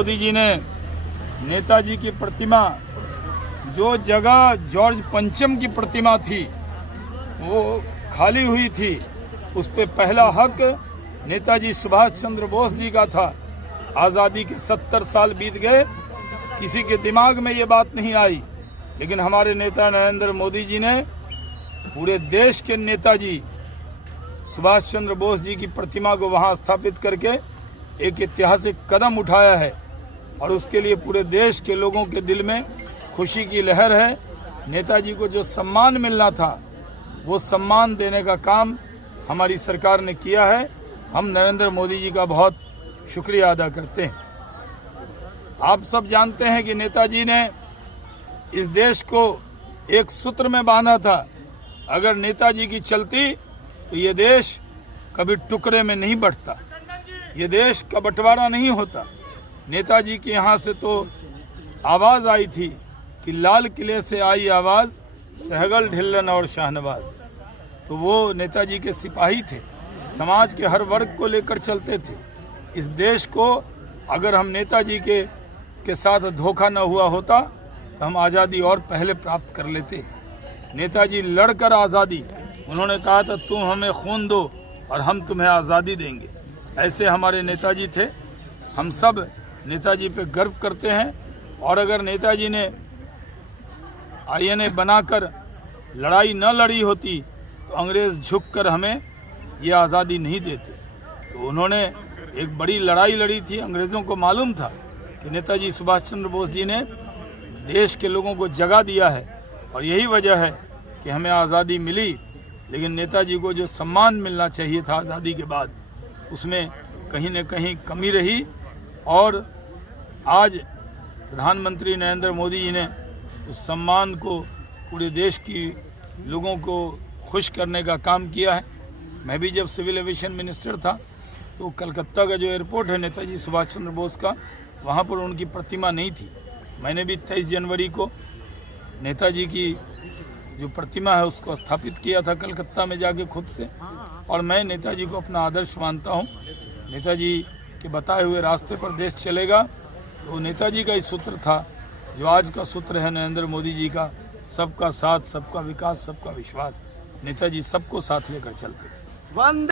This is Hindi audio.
मोदी जी ने नेताजी की प्रतिमा, जो जगह जॉर्ज पंचम की प्रतिमा थी वो खाली हुई थी, उस पे पहला हक नेताजी सुभाष चंद्र बोस जी का था। आज़ादी के 70 साल बीत गए, किसी के दिमाग में ये बात नहीं आई, लेकिन हमारे नेता नरेंद्र मोदी जी ने पूरे देश के नेताजी सुभाष चंद्र बोस जी की प्रतिमा को वहां स्थापित करके एक ऐतिहासिक कदम उठाया है और उसके लिए पूरे देश के लोगों के दिल में खुशी की लहर है। नेताजी को जो सम्मान मिलना था वो सम्मान देने का काम हमारी सरकार ने किया है। हम नरेंद्र मोदी जी का बहुत शुक्रिया अदा करते हैं। आप सब जानते हैं कि नेताजी ने इस देश को एक सूत्र में बांधा था। अगर नेताजी की चलती तो ये देश कभी टुकड़े में नहीं बंटता, ये देश का बंटवारा नहीं होता। नेताजी के यहाँ से तो आवाज़ आई थी कि लाल किले से आई आवाज़, सहगल ढिल्लन और शाहनवाज। तो वो नेताजी के सिपाही थे, समाज के हर वर्ग को लेकर चलते थे। इस देश को अगर हम नेताजी के साथ धोखा न हुआ होता तो हम आज़ादी और पहले प्राप्त कर लेते। नेताजी लड़कर आज़ादी, उन्होंने कहा था तुम हमें खून दो और हम तुम्हें आज़ादी देंगे। ऐसे हमारे नेताजी थे। हम सब नेताजी पे गर्व करते हैं और अगर नेताजी ने आईएनए बनाकर लड़ाई न लड़ी होती तो अंग्रेज़ झुककर हमें ये आज़ादी नहीं देते। तो उन्होंने एक बड़ी लड़ाई लड़ी थी। अंग्रेज़ों को मालूम था कि नेताजी सुभाष चंद्र बोस जी ने देश के लोगों को जगा दिया है और यही वजह है कि हमें आज़ादी मिली। लेकिन नेताजी को जो सम्मान मिलना चाहिए था आज़ादी के बाद, उसमें कहीं न कहीं कमी रही और आज प्रधानमंत्री नरेंद्र मोदी जी ने उस सम्मान को पूरे देश की लोगों को खुश करने का काम किया है। मैं भी जब सिविल एविएशन मिनिस्टर था तो कलकत्ता का जो एयरपोर्ट है नेताजी सुभाष चंद्र बोस का, वहाँ पर उनकी प्रतिमा नहीं थी। मैंने भी 23 जनवरी को नेताजी की जो प्रतिमा है उसको स्थापित किया था कलकत्ता में जाके खुद से। और मैं नेताजी को अपना आदर्श मानता हूँ। नेताजी के बताए हुए रास्ते पर देश चलेगा। तो नेताजी का ही सूत्र था जो आज का सूत्र है नरेंद्र मोदी जी का, सबका साथ, सबका विकास, सबका विश्वास। नेताजी सबको साथ लेकर चलते।